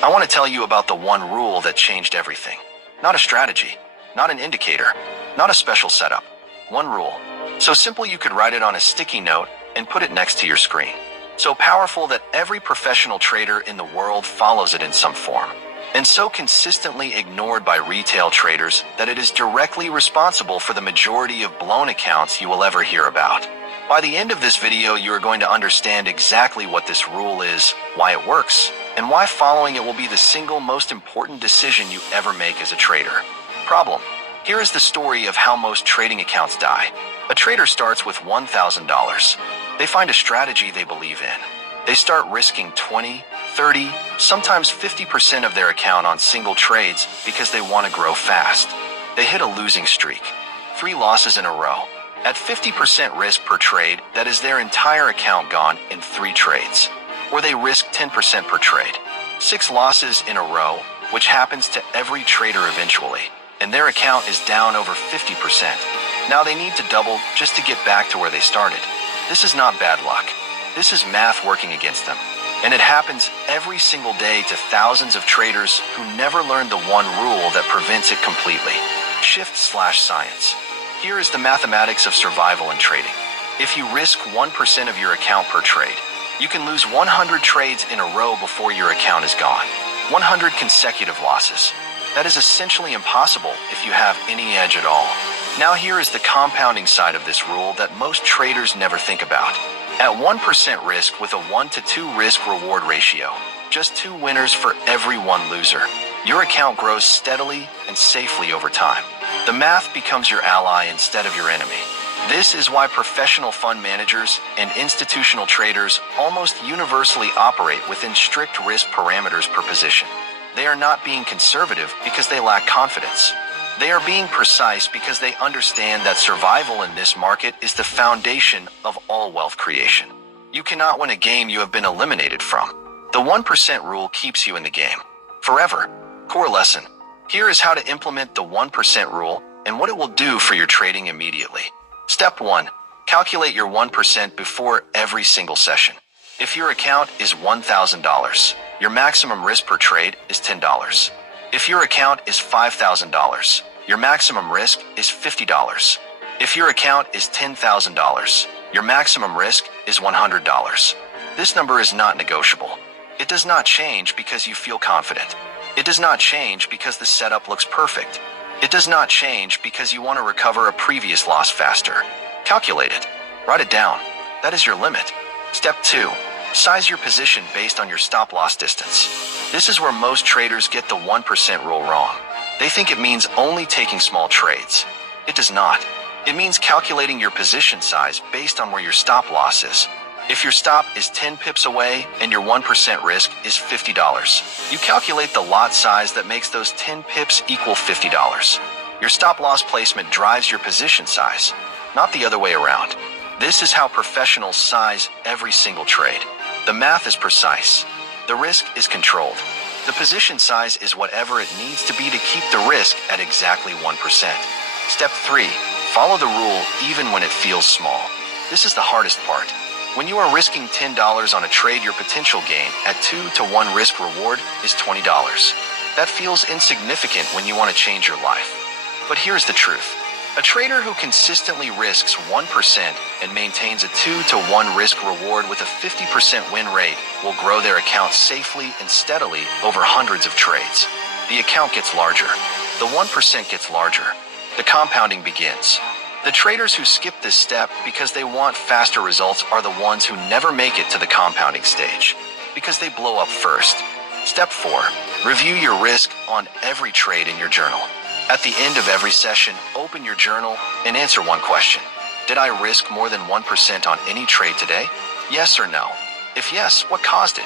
I want to tell you about the one rule that changed everything. Not a strategy, not an indicator, not a special setup. One rule. So simple you could write it on a sticky note and put it next to your screen. So powerful that every professional trader in the world follows it in some form. And so consistently ignored by retail traders that it is directly responsible for the majority of blown accounts you will ever hear about. By the end of this video, you are going to understand exactly what this rule is, why it works, and why following it will be the single most important decision you ever make as a trader. Problem. Here is the story of how most trading accounts die. A trader starts with $1,000. They find a strategy they believe in. They start risking 20, 30, sometimes 50% of their account on single trades because they want to grow fast. They hit a losing streak. 3 losses in a row. At 50% risk per trade, that is their entire account gone in 3 trades. Or they risk 10% per trade. 6 losses in a row, which happens to every trader eventually, and their account is down over 50%. Now they need to double just to get back to where they started. This is not bad luck. This is math working against them. And it happens every single day to thousands of traders who never learned the one rule that prevents it completely. Shift/science. Here is the mathematics of survival in trading. If you risk 1% of your account per trade, you can lose 100 trades in a row before your account is gone. 100 consecutive losses. That is essentially impossible if you have any edge at all. Now here is the compounding side of this rule that most traders never think about. At 1% risk with a 1 to 2 risk-reward ratio, just 2 winners for every 1 loser, your account grows steadily and safely over time. The math becomes your ally instead of your enemy. This is why professional fund managers and institutional traders almost universally operate within strict risk parameters per position. They are not being conservative because they lack confidence. They are being precise because they understand that survival in this market is the foundation of all wealth creation. You cannot win a game you have been eliminated from. The 1% rule keeps you in the game. Forever. Core lesson. Here is how to implement the 1% rule and what it will do for your trading immediately. Step 1. Calculate your 1% before every single session. If your account is $1,000, your maximum risk per trade is $10. If your account is $5,000, your maximum risk is $50. If your account is $10,000, your maximum risk is $100. This number is not negotiable. It does not change because you feel confident. It does not change because the setup looks perfect. It does not change because you want to recover a previous loss faster. Calculate it. Write it down. That is your limit. Step 2. Size your position based on your stop-loss distance. This is where most traders get the 1% rule wrong. They think it means only taking small trades. It does not. It means calculating your position size based on where your stop-loss is. If your stop is 10 pips away and your 1% risk is $50, you calculate the lot size that makes those 10 pips equal $50. Your stop-loss placement drives your position size, not the other way around. This is how professionals size every single trade. The math is precise. The risk is controlled. The position size is whatever it needs to be to keep the risk at exactly 1%. Step 3. Follow the rule even when it feels small. This is the hardest part. When you are risking $10 on a trade, your potential gain at 2 to 1 risk reward is $20. That feels insignificant when you want to change your life. But here's the truth. A trader who consistently risks 1% and maintains a 2 to 1 risk reward with a 50% win rate will grow their account safely and steadily over hundreds of trades. The account gets larger. The 1% gets larger. The compounding begins. The traders who skip this step because they want faster results are the ones who never make it to the compounding stage, because they blow up first. Step 4. Review your risk on every trade in your journal. At the end of every session, open your journal and answer one question. Did I risk more than 1% on any trade today? Yes or no? If yes, what caused it?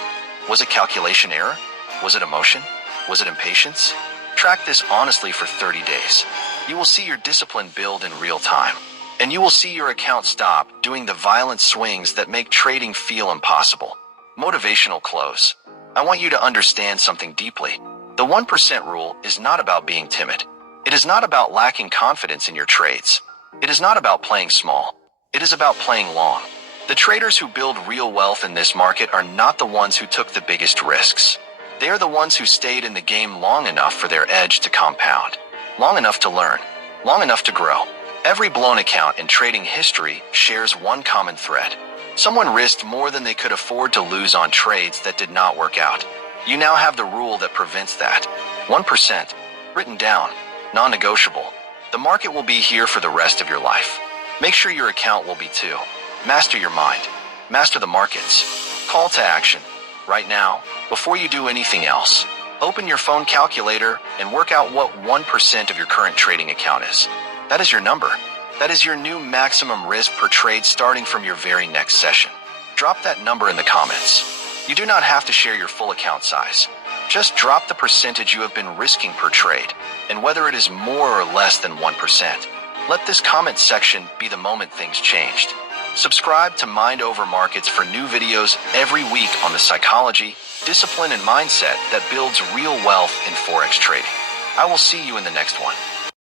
Was it calculation error? Was it emotion? Was it impatience? Track this honestly for 30 days. You will see your discipline build in real time. And you will see your account stop doing the violent swings that make trading feel impossible. Motivational close. I want you to understand something deeply. The 1% rule is not about being timid. It is not about lacking confidence in your trades. It is not about playing small. It is about playing long. The traders who build real wealth in this market are not the ones who took the biggest risks. They are the ones who stayed in the game long enough for their edge to compound, long enough to learn, long enough to grow. Every blown account in trading history shares one common thread. Someone risked more than they could afford to lose on trades that did not work out. You now have the rule that prevents that. 1%, written down, non-negotiable. The market will be here for the rest of your life. Make sure your account will be too. Master your mind. Master the markets. Call to action. Right now, before you do anything else, open your phone calculator and work out what 1% of your current trading account is. That is your number. That is your new maximum risk per trade starting from your very next session. Drop that number in the comments. You do not have to share your full account size. Just drop the percentage you have been risking per trade, and whether it is more or less than 1%. Let this comment section be the moment things changed. Subscribe to Mind Over Markets for new videos every week on the psychology, discipline, and mindset that builds real wealth in Forex trading. I will see you in the next one.